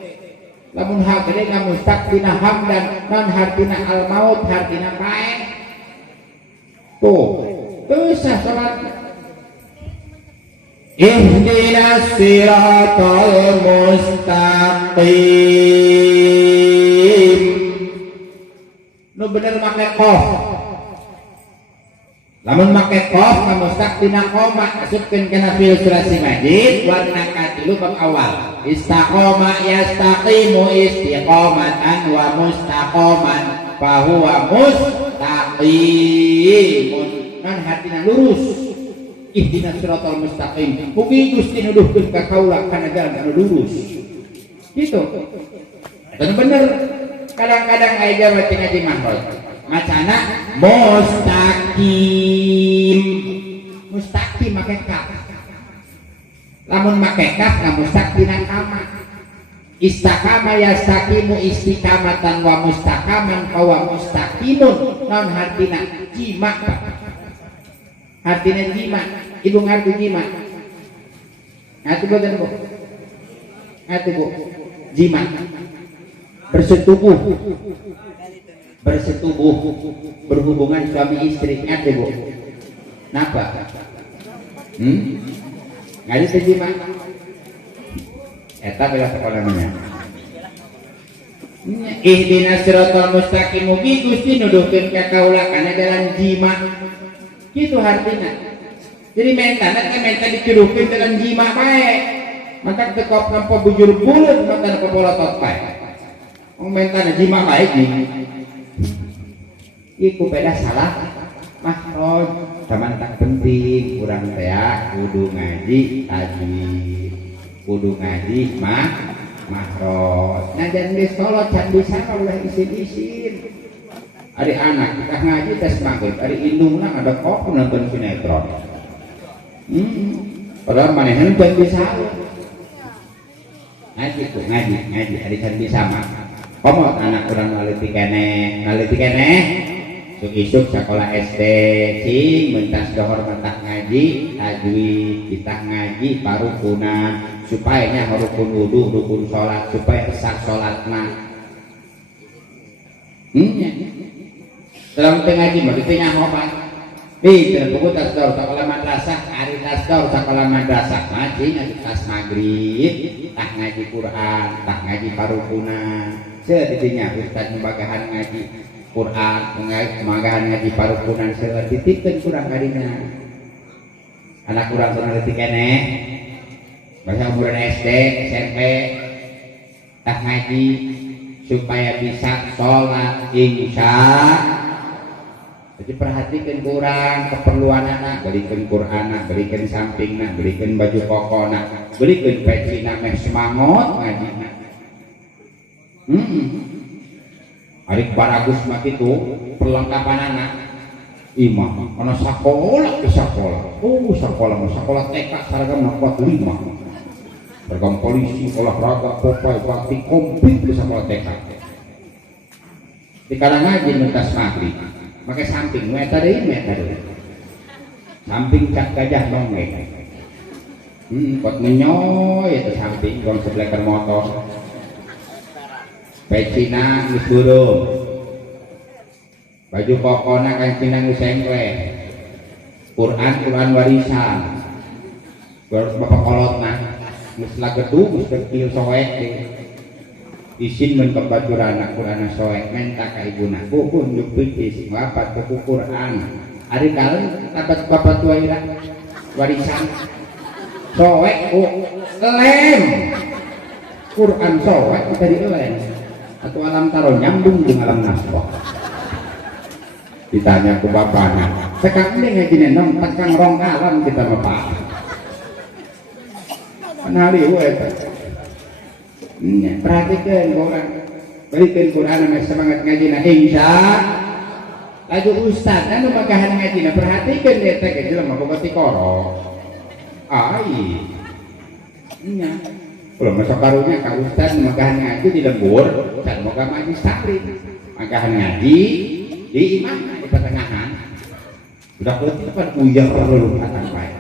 lamun hak gede ngamustak tina hamdan non hartina al maut hartina kae tuh bisa salat ihdinas siratal mustaqim nu bener make qaf lamun make qaf mustaq tina koma asupkeun kana fi'il sulasi majid warna katilu bab awal istaqoma yastaqimu istiqomatan wa mustaqoman fahuwa mustaqimun kan hatina lurus ihdinas siratal mustaqim mugi Gusti nuduhkeun ka kaula kana jalan anu lurus gitu dan bener kadang-kadang aya jawa tina di mahroj macana mustaqim mustaqim make kaf lamun make kaf na mustaqina kama istaqama yastaqimu istiqamatan wa mustaqaman wa mustaqimun non hartina jima artinya jima ibu ngerti jima ngerti bagian bu ngerti bu jima bersetubuh berhubungan suami istri ngerti bu napa ngerti jima eta bela sekolahnya ihdinas siratal mustaqim mugi Gusti nuduhkeun ka kaula kana jalan jima gitu artinya jadi menta dicuduhkeun jalan jima bae maka tekop nampa bujur buleut maka nampa polotot bae mentana jima bae iku beda salah mahroj zaman tak penting urang teh kudu ngaji tajwid kudu ngaji mahroj nah jangan disolot can bisa Allah isin-isin hari anak kita ngaji tes maghrib hari indungna ada kok nonton sinetron padahal manehan can bisa ngaji tuh ngaji hari can bisa mah komot anak kurang ngaliti keneh isuk sekolah SD cing mentas dohor mentah ngaji tajwid kita ngaji parukunan supaya nya rukun wudu rukun sholat supaya sah sholatna dalam ngaji mah ditanya ngopat di buku tasdor sekolah madrasah hari tasdor sekolah madrasah ngaji tas maghrib tak ngaji Quran tak ngaji parukunan seditinya ustaz membagahan ngaji Quran pemagahan ngaji parukunan seueur dititipkeun kurang kadina anak kurang kurang leutik keneh bahasa umuran SD SMP tak ngaji supaya bisa sholat insya jadi perhatikan kurang keperluan anak berikan Quran berikan sampingna berikan baju kokona berikan pecina meh semangat ngaji Arik baragus mak itu perlengkapan anak imam karena sekolah ke sekolah sekolah TK seragam kuat 5 seragam polisi olahraga popeye bakti komplit di sekolah TK di kalangan ngaji mentas maghrib pakai samping metode samping cak gajah dongeng buat ngenyoy itu samping gong sebleker motor pecina geus burung baju kokona kancina geus sengkle Quran warisan bapak kolotna geus lagedu geus kecil soek isin men pembaturan Quran soek menta ka ibuna bu njuk pitis lapat buku Quran ari kalen tabat bapak tua ira warisan soek lem Quran soek dari lem atau alam taro nyambung dengan alam nasbah ditanya ke bapaknya sekarang ini ngaji nenong tekang rong alam kita bapak penari perhatikan orang berikan Quran sama semangat ngaji na insya lagu ustad anu magahan ngaji na perhatikan dia teh jelema boga ti koro ai nya kalau masuk karunya ka ustad magahan ngaji di lembur dan moga majlis taklim magahan ngaji di imam di pertengahan udah putih kan ujar perlu katan baik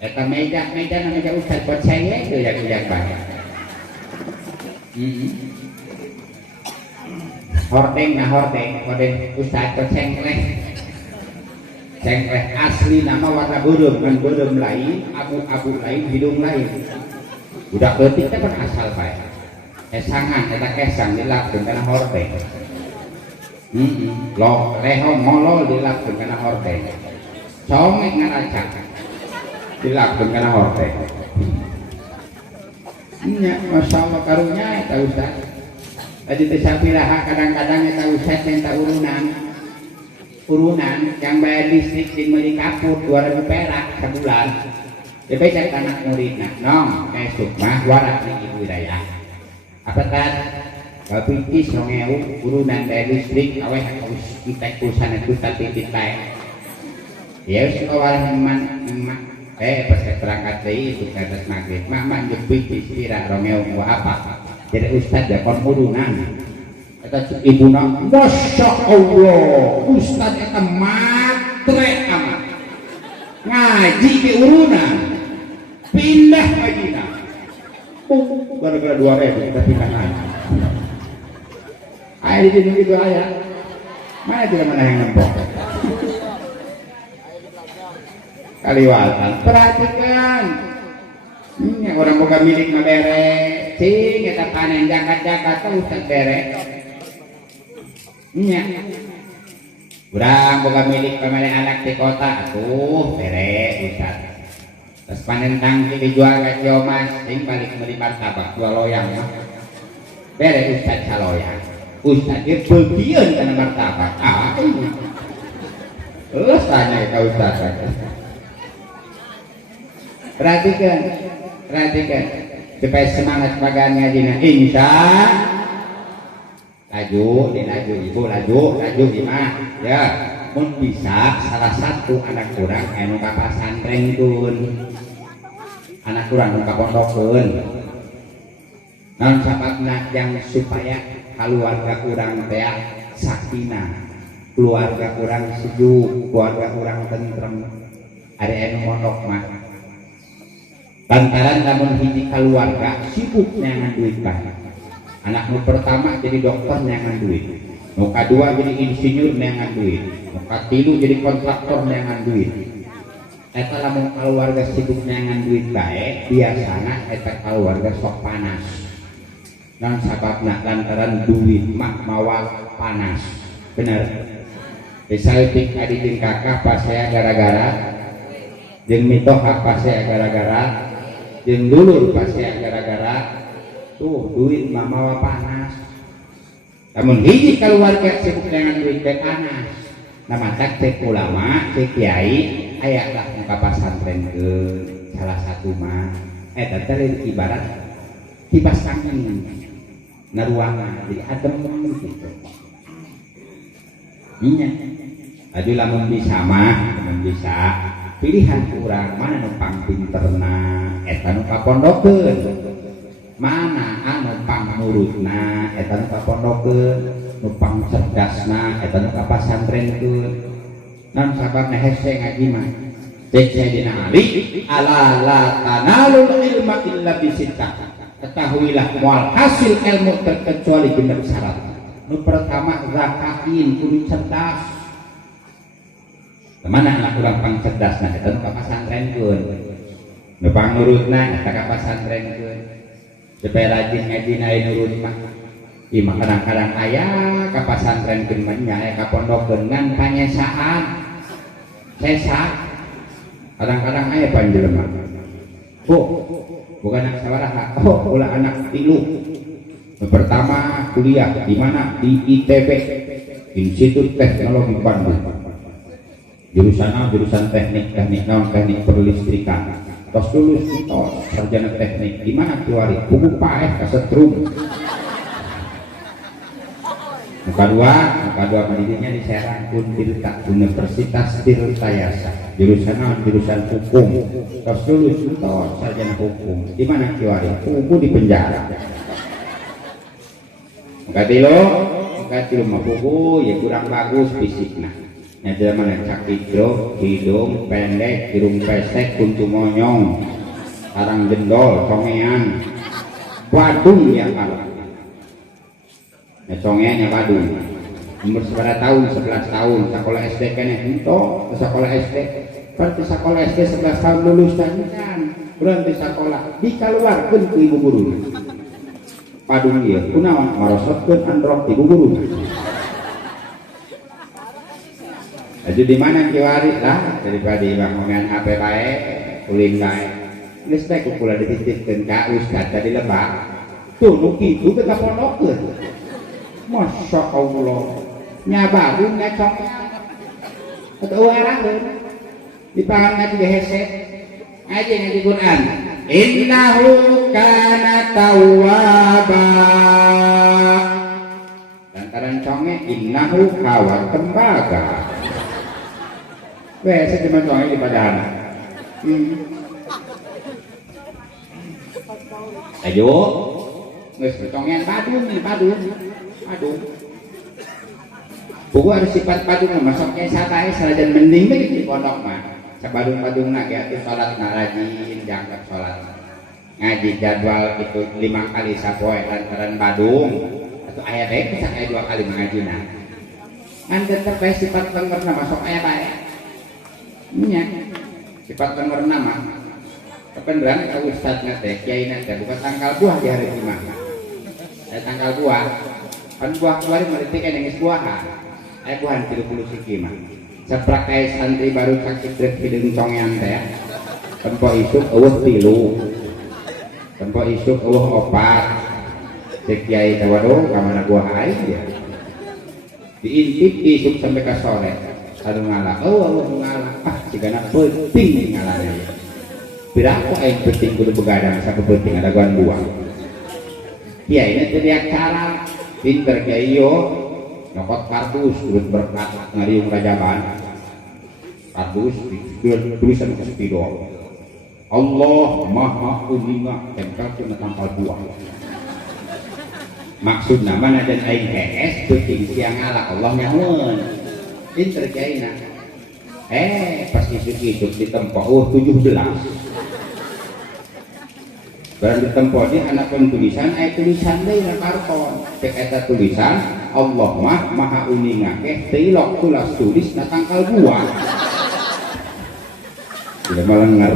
eta meja ustad buat saya itu yang baik hordeng ustad buat sengkleh asli nama warna burung kan burung lain abu lain hidung lain udah putih itu kan asal baik kesangan kita kesang dilapun karena hordeng lo leho molol dilapun karena hordeng congek ngaracak dilakukan karena horte nya Masya Allah karunya eta Ustaz tadi tesapiraha kadang-kadang eta Ustaz minta urunan yang bayar listrik di Meli Kapur 2.000 perak sebulan dia becak anak muridnya nong esuk mah warak nih ibu daya apa kan kapikis nongewu urunan bayar listrik awet harus kita kusan itu tadi kita ya sekolah emak pas berangkat dari itu ke atas maghrib mama jepit istirahat rongeu mau apa jadi Ustaz ya kon urunan kata ibu nak Masya Allah Ustaz itu matre amat ngaji di urunan pindah ngajinya gara-gara 2.000 kita pindah ngaji ayah di sini itu ayah mana tidak mana yang nembok kaliwatan perhatikan yang orang buka milik mabere sing kita panen jagat-jagat tuh Ustaz bere nya urang boga milik pamane anak di kota atuh bere Ustaz terus panen tangki dijual ke Ciomas sing balik beli martabak jual loyang mah bere Ustaz saloyang Ustaz dia bagian kana martabak terus tanya ke Ustaz perhatikan supaya semangat pagan ngajinya insya laju ibu laju imah ya mun bisa salah satu anak kurang anu ka pasantren kun anak kurang anu ka pondokkeun naon sababna yang supaya keluarga kurang teh sakinah keluarga kurang sejuk keluarga kurang tentrem ada anu pondok mah lantaran namun hiji keluarga sibuk nyangan duit banyak anakmu pertama jadi dokter nyangan duit nu kedua jadi insinyur nyangan duit nu katilu jadi kontraktor nyangan duit eta lamun keluarga sibuk nyangan duit bae biasana eta keluarga sok panas dan sababna lantaran duit mah mawa panas bener disalitik adi kakak pas saya gara-gara jeung mitoh apa saya gara-gara jeung dulur pas saya gara-gara tuh duit mah mawa panas namun hiji keluarga sibuk dengan duit teh panas nama tak cek ulama cek kiai aya lah muka pasantren ke salah satu mah eta teh ibarat kipas angin na ruangan jadi adem gitu nya aju lamun bisa mah lamun bisa pilihan kurang mana numpang pinterna eta nu kapondokkeun mana anu pangurutna eta nu kapondokkeun numpang cerdasna eta nu kapasantrenkeun naon sababna hese ngaji mah cek Sayyidina Ali ala la tanalul ilma illa bisittah ketahuilah moal hasil ilmu terkecuali dengan syarat nu pertama zakatin kudu cerdas kemana anak kurang pang cerdas nah itu ke pasantren kun nupang nurutna kita ke pasantren kun supaya rajin ngaji naik nurut mah imah kadang-kadang ayah ke pasantren kun mennya ke pondok dengan panyesaan sesa kadang-kadang ayah panjelema bukan anak sawaraha ulah anak tilu pertama kuliah di mana di ITB Institut Teknologi Bandung jurusan teknik perlistrikan tos lulus tos sarjana teknik di mana keluar buku paeh kasetrum muka dua pendidiknya di Serang Tirta Universitas Tirtayasa jurusan hukum tos lulus tos sarjana hukum di mana keluar buku di penjara muka tilu mah buku ya kurang bagus fisiknya nyata mana sakit hidung pendek, hidung pesek, kuntu monyong, sarang jendol, congean, wadung ya kalau, ya congean ya wadung, umur seberapa tahun, 11 tahun, sekolah SD kan itu, sekolah SD, berarti sekolah SD 11 tahun lulus kan, berarti sekolah dikeluarkan ke ibu guru, wadung dia, kunaon marosotkeun androk ibu guru. Aju di mana kiwari lah daripada bangunan HP baik ulin baik geus teh kula dititipkeun ka ustaz tadi lebak tuh nu kitu teh kapondokeun masya Allah nyabagung ngecok atau araheun di pangan ngaji heset aja ngaji Quran innahu kana tawwaba lantaran conge innahu kawan tembaga weh saya cuma conge di padana ayo geus congean padun nih padun buku harus sifat padun masuknya satae salajan mending teh di pondok mah sabadung-badungna ge atuh salat rajin jangkep salat ngaji jadwal itu 5 kali sapoe lantaran badung atau aya teh bisa aya 2 kali ngajina kan tetep sifat tengerna masuk aya bae nya sifat tengerna mah kebenaran ka ustadna teh kiaina teh bukan tanggal buah di hari Jumat tanggal buah kan buah kemarin meureun teh geus buahan aya buahan 30 siki mah saprak aya santri baru sakit rek hideung congean teh tempo isuk eueuh 3 tempo isuk eueuh 4 cek kiai teh waduh ka mana buah aing ya diintip isuk sampai ka sore anu ngalah ngalah cigana penting ngalahnya berapa aing penting kudu begadang sampai penting ada guan buah kiai ini teriak cara pinter kiai yo nyokot kardus turut berkat ngariung rajaban kardus tulisan ke spidol Allah maha uninga tempel kena tampal buah maksud nama dan aing HS penting siang ngalah Allah nyahun pinter kiai na pas isuk-isuk ditempo 17 barang ditempo di anak tulisan tulisan deui na karton cek eta tulisan Allah mah maha uninga tilok tulis na tangkal buah tidak malengar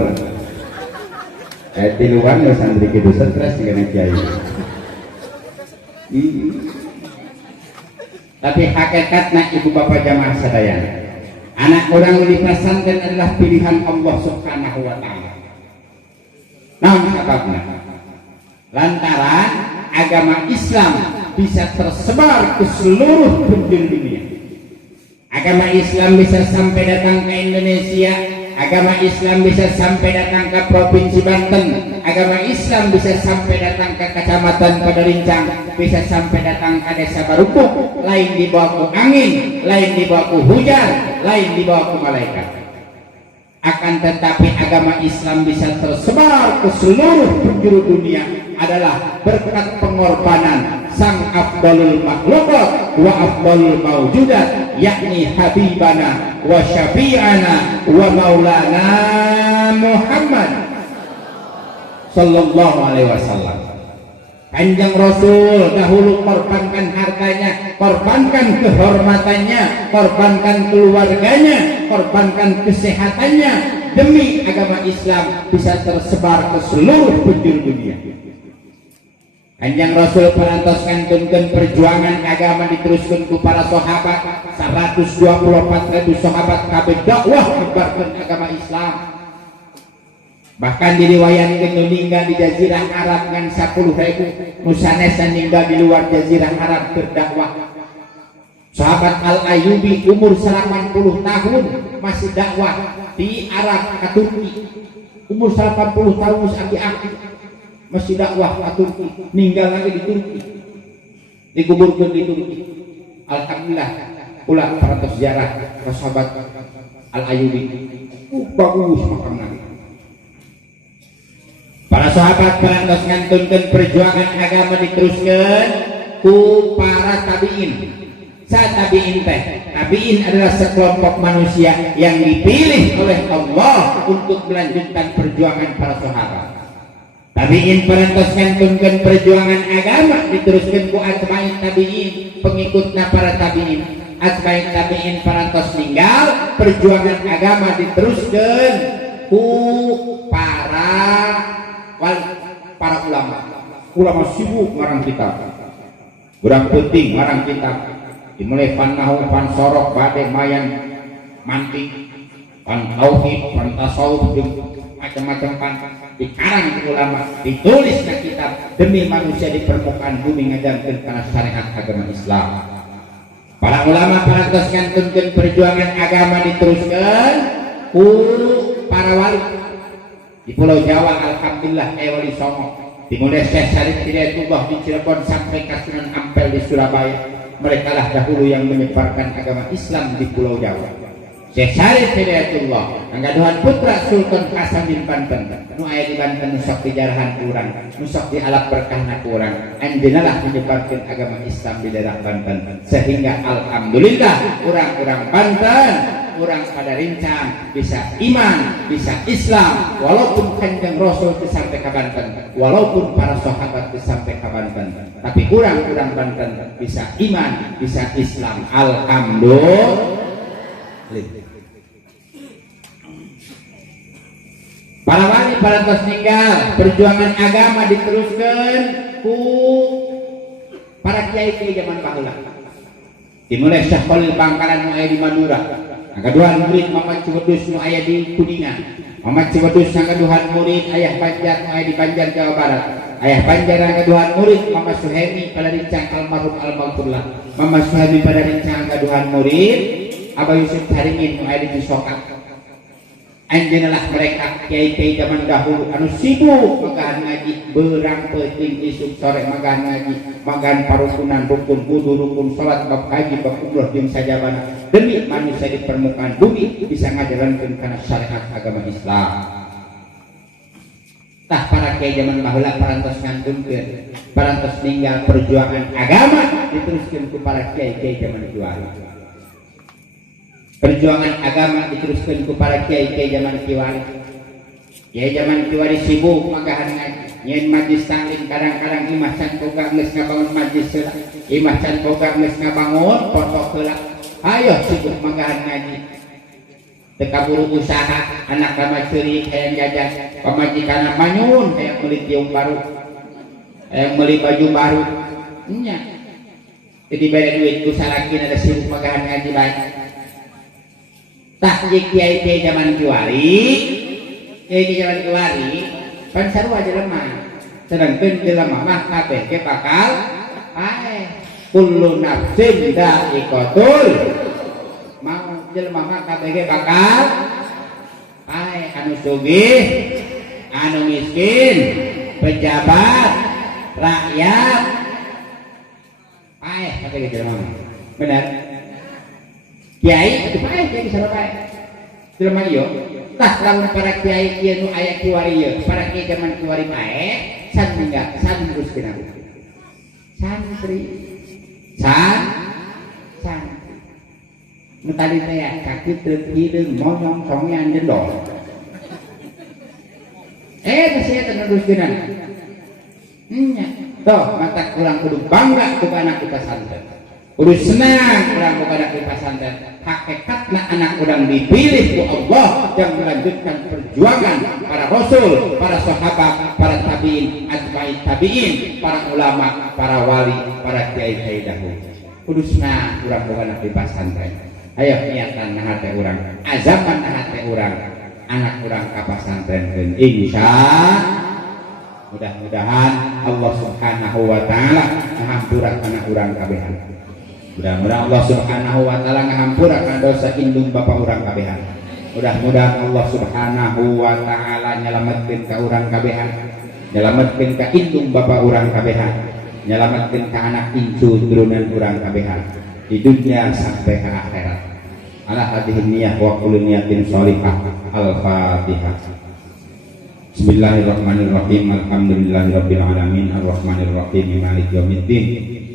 tiluan ya santri kitu stres dengan kiai tapi hakikatna ibu bapak jamaah sadayana anak orang di pesantren adalah pilihan Allah subhanahu wa ta'ala namun sebabnya lantaran agama Islam bisa tersebar ke seluruh penjuru dunia agama Islam bisa sampai datang ke Indonesia agama Islam bisa sampai datang ke Provinsi Banten agama Islam bisa sampai datang ke Kecamatan Padarincang bisa sampai datang ke Desa Barukuk lain dibawa ku angin lain dibawa ku hujan lain dibawa ku malaikat akan tetapi agama Islam bisa tersebar ke seluruh penjuru dunia adalah berkat pengorbanan sang afdalul makhlukat wa afdalul mawjudat yakni habibana wa syafi'ana wa maulana Muhammad sallallahu alaihi wasallam. Kanjeng Rasul dahulu korbankan hartanya, korbankan kehormatannya, korbankan keluarganya, korbankan kesehatannya demi agama Islam bisa tersebar ke seluruh penjuru dunia. Kanjeng Rasul perantoskan tunken perjuangan agama diteruskan ke para sahabat 124.000 sahabat kabeh dakwah nyebarkeun agama Islam. Bahkan diriwayatkeun nu ninggal di Jazirah Arab ngan 10.000 nu sanesna ninggal di luar Jazirah Arab berdakwah. Sahabat Al-Ayyubi umur 80 tahun masih dakwah di Arab ke Turki. Umur 80 tahun masih aktif masih dakwah ke Turki, ninggal lagi di Turki, dikuburkan di Turki. Alhamdulillah pula para sejarah sahabat Al-Ayyubi bagus makam Nabi. Para sahabat perantos ngantunkeun perjuangan agama diteruskan ku para tabiin. Saat tabiin teh, tabiin adalah sekelompok manusia yang dipilih oleh Allah untuk melanjutkan perjuangan para sahabat. Tabiin perantos ngantunkeun perjuangan agama diteruskan ku atba'in tabiin, pengikutna para tabiin. Atba'in tabiin perantos ninggal, perjuangan agama diteruskan ku para ulama sibuk ngarang kitab berang penting ngarang kitab dimulai pan nahu pan sorok bade mayan mantik, pan tauhid, pan tasawuf, macam-macam pan dikarang ulama, ditulis na kitab demi manusia di permukaan bumi ngajarkeun kana syariat agama Islam. Para ulama parantos ngantunkeun perjuangan agama diteruskan ku para wali di Pulau Jawa. Alhamdulillah wali songo dimulai Syekh Syarif Hidayatullah di Cirebon sampai ke Sunan Ampel di Surabaya. Mereka lah dahulu yang menyebarkan agama Islam di Pulau Jawa. Syekh Syarif Hidayatullah anggaduhan putra Sultan Hasan bin Banten nu aya di Banten nu sok dijarahan kurang, nu sok di alat berkahna kurang, anjeunna lah menyebarkan agama Islam di daerah Banten, sehingga alhamdulillah orang-orang Banten orang pada rincang bisa iman, bisa Islam, walaupun Kanjeng Rasul sampai ke Banten, walaupun para sahabat sampai ke Banten, tapi orang-orang Banten bisa iman, bisa Islam, alhamdulillah. Para wali parantos ninggal perjuangan agama diteruskan ku para kiai-kiai zaman baheula. Dimulai Syekh Khalil Bangkalan nu aya di Madura, anggaduhan murid Mamat Ciwedus nu aya di Kuningan, Mamat Ciwedus anggaduhan murid Ayah Banjar nu aya di Banjar Jawa Barat, Ayah Banjar anggaduhan murid Mamat Suhemi pada rincang almarhum almarhumlah, Mamat Suhemi pada rincang anggaduhan murid Abah Yusuf Taringin nu aya di Cisokan. Anjeunna mereka kiai-kiai zaman dahulu anu sibuk magahan ngaji, beurang peuting isuk sore magahan ngaji, magahan parukunan rukun wudu, rukun salat, bab haji, bab umrah jeung sajabana demi manusia di permukaan bumi bisa ngajalankeun kana syariat agama Islam. Tah para kiai zaman baheula parantos ngantunkeun, parantos ninggal perjuangan agama diteruskeun ku para kiai-kiai zaman kiwari. Perjuangan agama diteruskan ku para kiai-kiai zaman kiwari. Kiai zaman kiwari sibuk magahan ngaji, nyen majlis taklim kadang-kadang imah can boga geus ngabangun majlis heula, imah can boga geus ngabangun pondok heula. Ayo sibuk magahan ngaji. Teu kaburu usaha, anak lama ceurik hayang jajan, pamajikanna manyun hayang meuli tiung baru, hayang meuli baju baru. Nya. Jadi bere duit ku salakina da sibuk magahan ngaji bae. Tak kiai-kiai zaman kiwari, kiai zaman kiwari, pan sarua jelema, sedangkeun jelema mah kabeh ge bakal ae. Kullu nafsin dha'iqatul maut, jelema mah kabeh ge bakal ae, anu sugih, anu miskin, pejabat, rakyat, ae kabeh ge jelema mah. Bener? Kiai itu pae kiai sarua pae. Jelema ieu tah lamun para kiai ieu nu aya kiwari ieu, para kiai zaman kiwari pae san minggat san teruskeun aku. Santri. Santri. Nu tadi teh ya kaki teu hideung monyong songyan jendol. Geus eta teruskeun. Nya. Toh mata kurang kudu bangga ku anak kita santri. Kudu senang urang kepada di pesantren. Hakikatna anak urang dipilih ku Allah yang melanjutkan perjuangan para rasul, para sahabat, para tabiin, atba'it tabiin, para ulama, para wali, para kiai-kiai dahulu. Kudu senang urang kepada di pesantren. Ayo niatan naha teh urang, azaman naha teh urang, anak urang ka pesantren insya mudah-mudahan Allah Subhanahu wa taala ngahampura kana urang kabehan. Mudah-mudahan Allah Subhanahu wa taala ngahampurakan dosa indung bapa urang kabehan. Mudah-mudahan Allah Subhanahu wa taala nyelametkeun ka urang kabehan, nyelametkeun ka indung bapa urang kabehan, nyelametkeun ka anak incu turunan urang kabehan di dunia sampai ke akhirat. Ala hadhihi niyyah wa kullu niyatin shalihah. Al-Fatihah. Bismillahirrahmanirrahim. Alhamdulillahirabbil alamin arrahmanir rahim maliki yaumiddin.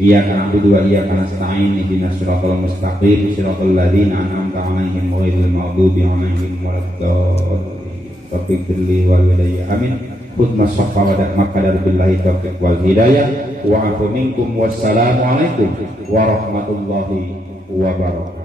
Iyyaka na'budu wa iyyaka nasta'in ihdinas siratal mustaqim siratal ladzina an'amta 'alaihim ghairil maghdubi 'alaihim waladdallin. Rabbighfirli wa liwalidayya amin. Khudna shaffa wa dakma qadar billahi taufiq wal hidayah wa afu minkum wassalamu alaikum warahmatullahi wabarakatuh.